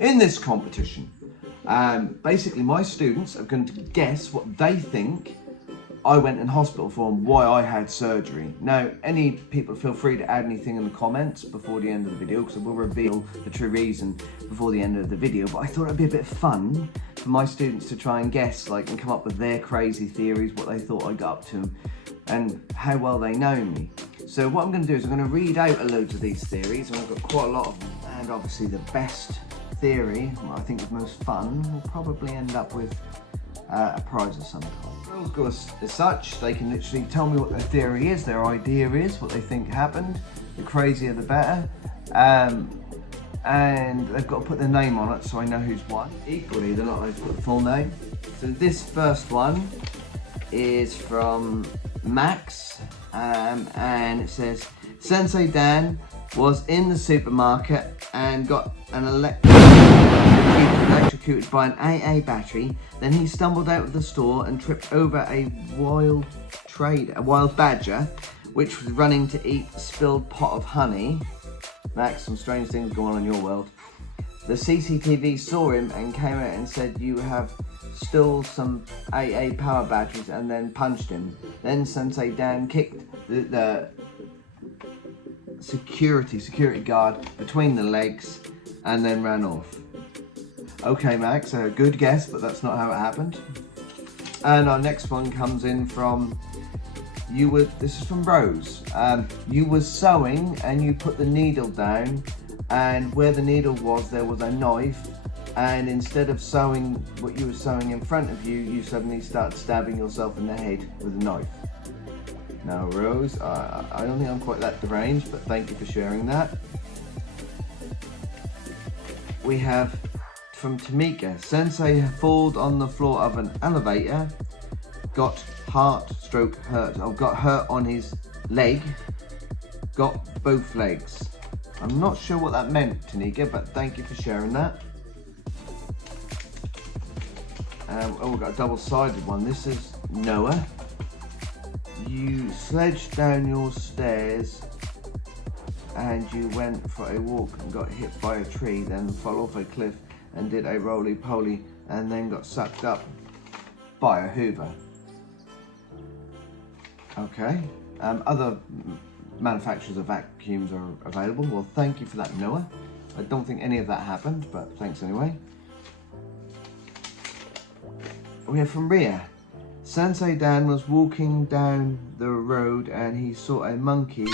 In this competition, basically my students are going to guess what they think I went in hospital for and why I had surgery. Now, any people feel free to add anything in the comments before the end of the video, because I will reveal the true reason before the end of the video, but I thought it'd be a bit fun for my students to try and guess, like, and come up with their crazy theories, what they thought I got up to, and how well they know me. So what I'm going to do is I'm going to read out a load of these theories, and I've got quite a lot of them, and obviously the best theory, what I think is most fun, will probably end up with a prize of some kind. Rules go as such, they can literally tell me what their theory is, their idea is, what they think happened. The crazier the better. And they've got to put their name on it so I know who's won. Equally, they're not allowed to put the full name. So this first one is from Max, and it says, Sensei Dan was in the supermarket and got an electrocuted by an AA battery. Then he stumbled out of the store and tripped over a wild badger, which was running to eat a spilled pot of honey. Max, some strange things going on in your world. The CCTV saw him and came out and said, you have stole some AA power batteries, and then punched him. Then Sensei Dan kicked the security guard between the legs and then ran off. Okay, Max, a good guess, but that's not how it happened. And our next one comes in from this is from Rose. You were sewing and you put the needle down, and where the needle was, there was a knife, and instead of sewing what you were sewing in front of you, you suddenly start stabbing yourself in the head with a knife. Now, Rose, I don't think I'm quite that deranged, but thank you for sharing that. We have from Tamika, Sensei falls on the floor of an elevator, got hurt on his leg, got both legs. I'm not sure what that meant, Tanika, but thank you for sharing that. We've got a double-sided one. This is Noah. You sledged down your stairs and you went for a walk and got hit by a tree, then fell off a cliff and did a roly-poly and then got sucked up by a hoover. Okay. Other manufacturers of vacuums are available. Well, thank you for that, Noah. I don't think any of that happened, but thanks anyway. We have from Ria. Sensei Dan was walking down the road and he saw a monkey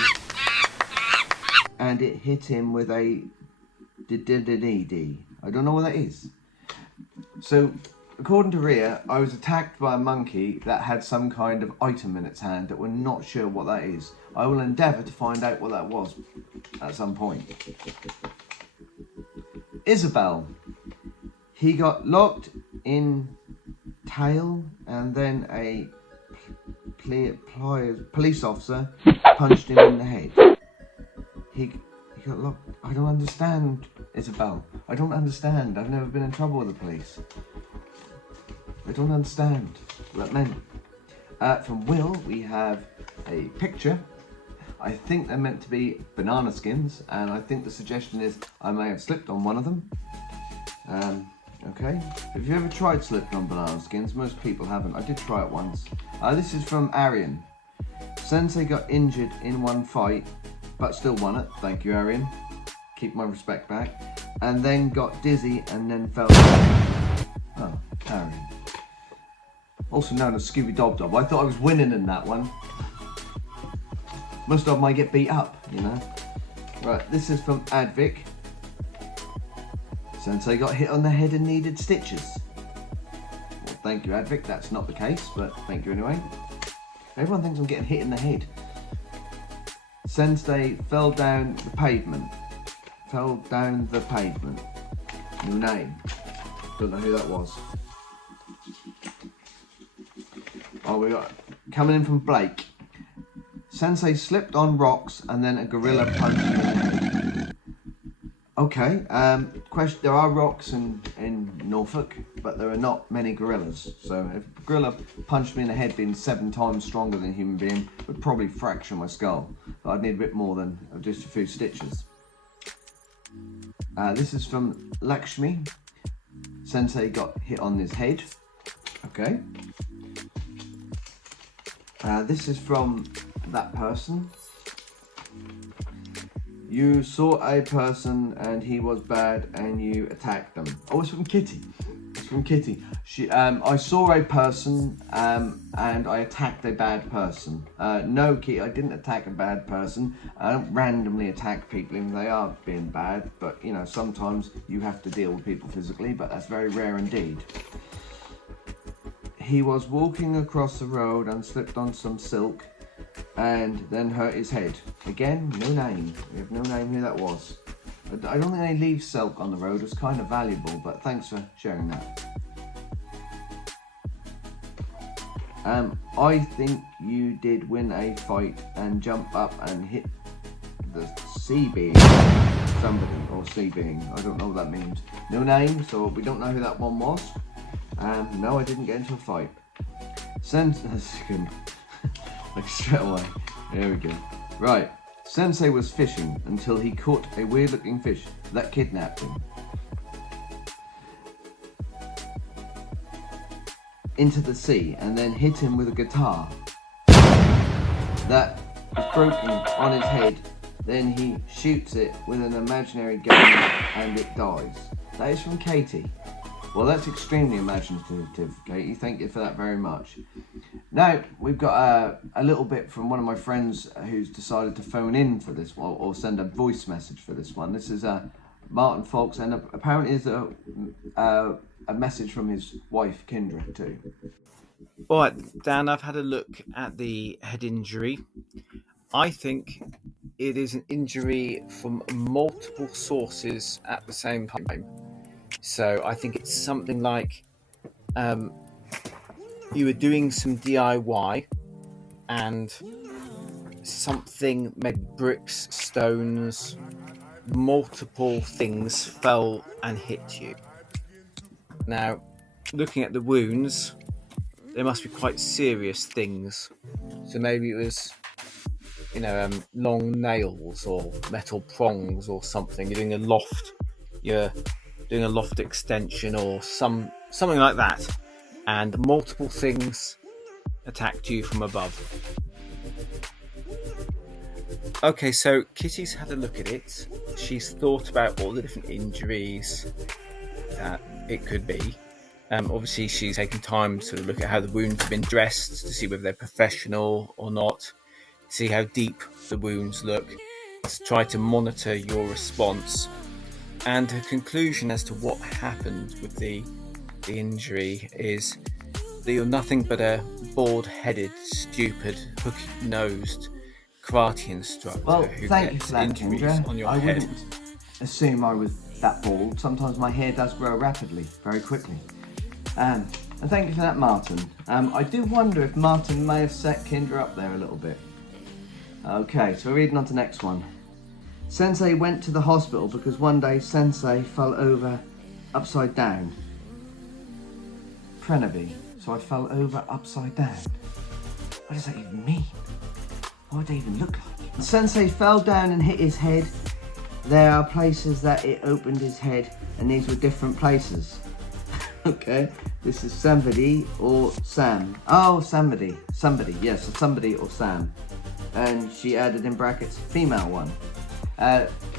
and it hit him with a d-d-d-d-d. I don't know what that is. So, according to Ria, I was attacked by a monkey that had some kind of item in its hand that we're not sure what that is. I will endeavour to find out what that was at some point. Isabel. He got locked in tail and then a police officer punched him in the head. He got locked. I don't understand, Isabel. I don't understand. I've never been in trouble with the police. I don't understand what that meant. From Will, we have a picture. I think they're meant to be banana skins, and I think the suggestion is I may have slipped on one of them. Okay. Have you ever tried slipping on banana skins? Most people haven't. I did try it once. This is from Arian. Sensei got injured in one fight, but still won it. Thank you, Arian. Keep my respect back. And then got dizzy and then fell down. Oh, Arian. Also known as Scooby Dob. I thought I was winning in that one. Most of them might get beat up, you know. Right, this is from Advic. Sensei got hit on the head and needed stitches. Well, thank you, Advic. That's not the case, but thank you anyway. Everyone thinks I'm getting hit in the head. Sensei fell down the pavement. Fell down the pavement. New name. Don't know who that was. Oh, we got coming in from Blake. Sensei slipped on rocks and then a gorilla punched him in the head. Okay, question, there are rocks in Norfolk, but there are not many gorillas. So if a gorilla punched me in the head, being 7 times stronger than a human being, would probably fracture my skull. But I'd need a bit more than just a few stitches. This is from Lakshmi. Sensei got hit on his head. Okay. This is from that person. You saw a person and he was bad and you attacked them. Oh, it's from Kitty. It's from Kitty. I saw a person and I attacked a bad person. No, Kitty, I didn't attack a bad person. I don't randomly attack people if they are being bad, but you know, sometimes you have to deal with people physically, but that's very rare indeed. He was walking across the road and slipped on some silk and then hurt his head. Again, no name. We have no name who that was. I don't think they leave silk on the road. It's kind of valuable, but thanks for sharing that. I think you did win a fight and jump up and hit the sea being. Somebody, or sea being. I don't know what that means. No name, so we don't know who that one was. No, I didn't get into a fight. Like straight away. There we go. Right. Sensei was fishing until he caught a weird looking fish that kidnapped him. Into the sea and then hit him with a guitar that was broken on his head. Then he shoots it with an imaginary gun and it dies. That is from Katie. Well, that's extremely imaginative, Katie. Thank you for that very much. Now, we've got a little bit from one of my friends who's decided to phone in for this one, or send a voice message for this one. This is Martin Fox, and apparently is a message from his wife, Kendra, too. All right, Dan, I've had a look at the head injury. I think it is an injury from multiple sources at the same time. So I think it's something like you were doing some DIY and something, maybe bricks, stones, multiple things fell and hit you. Now, looking at the wounds, they must be quite serious things. So maybe it was, long nails or metal prongs or something. You're doing a loft extension or something like that, and multiple things attacked you from above. Okay, so Kitty's had a look at it. She's thought about all the different injuries that it could be. Obviously, she's taken time to look at how the wounds have been dressed to see whether they're professional or not, see how deep the wounds look, to try to monitor your response. And her conclusion as to what happened with the injury is that you're nothing but a bald-headed, stupid, hook-nosed karate instructor who thank you gets for that, injuries Kendra. on your I head. wouldn't assume I was that bald. Sometimes my hair does grow rapidly, very quickly. And thank you for that, Martin. I do wonder if Martin may have set Kendra up there a little bit. Okay, so we're reading on to the next one. Sensei went to the hospital because one day Sensei fell over upside down. Pranavi, so I fell over upside down. What does that even mean? What would they even look like? Sensei fell down and hit his head. There are places that it opened his head, and these were different places. Okay, this is somebody or Sam. Oh, somebody, yes, somebody or Sam. And she added in brackets, female one.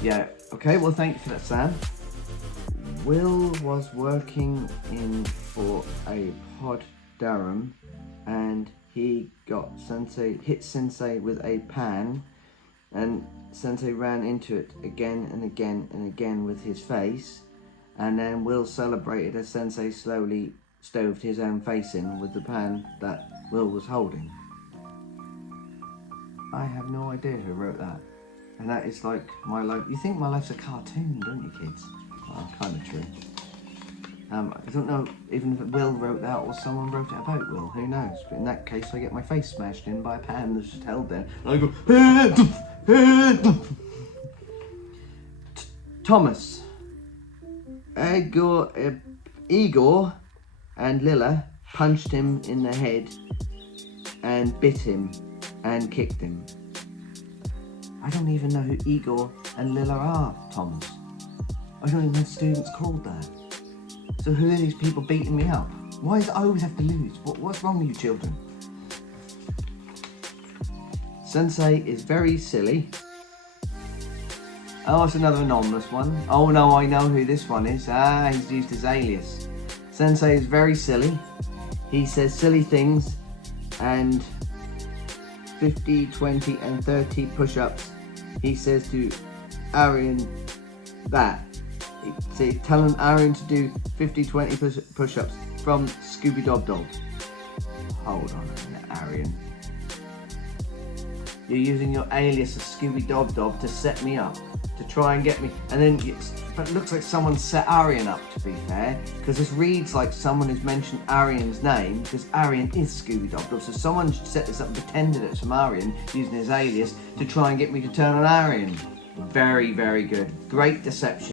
Yeah, okay, well thank you for that, Sam. Will was working in for a pod Durham and he hit Sensei with a pan and Sensei ran into it again and again and again with his face, and then Will celebrated as Sensei slowly stoved his own face in with the pan that Will was holding. I have no idea who wrote that. And that is like my life. You think my life's a cartoon, don't you, kids? Well, kind of true. I don't know even if Will wrote that or someone wrote it about Will. Who knows? But in that case, I get my face smashed in by a pan that's just held there. And I go... Thomas. Igor and Lila punched him in the head and bit him and kicked him. I don't even know who Igor and Lila are, Thomas. I don't even have students called that. So who are these people beating me up? Why does I always have to lose? What's wrong with you children? Sensei is very silly. Oh, it's another anonymous one. Oh no, I know who this one is. Ah, he's used his alias. Sensei is very silly. He says silly things and 50, 20 and 30 push-ups. He says to Arian that. See, telling Arian to do 50, 20 push-ups from Scooby Dog. Hold on a minute, Arian. You're using your alias of Scooby Dog to set me up, to try and get me, and then but it looks like someone set Arian up, to be fair, because this reads like someone has mentioned Arian's name, because Arian is Scooby Dog, so someone set this up and pretended it's from Arian, using his alias, to try and get me to turn on Arian. Very, very good. Great deception.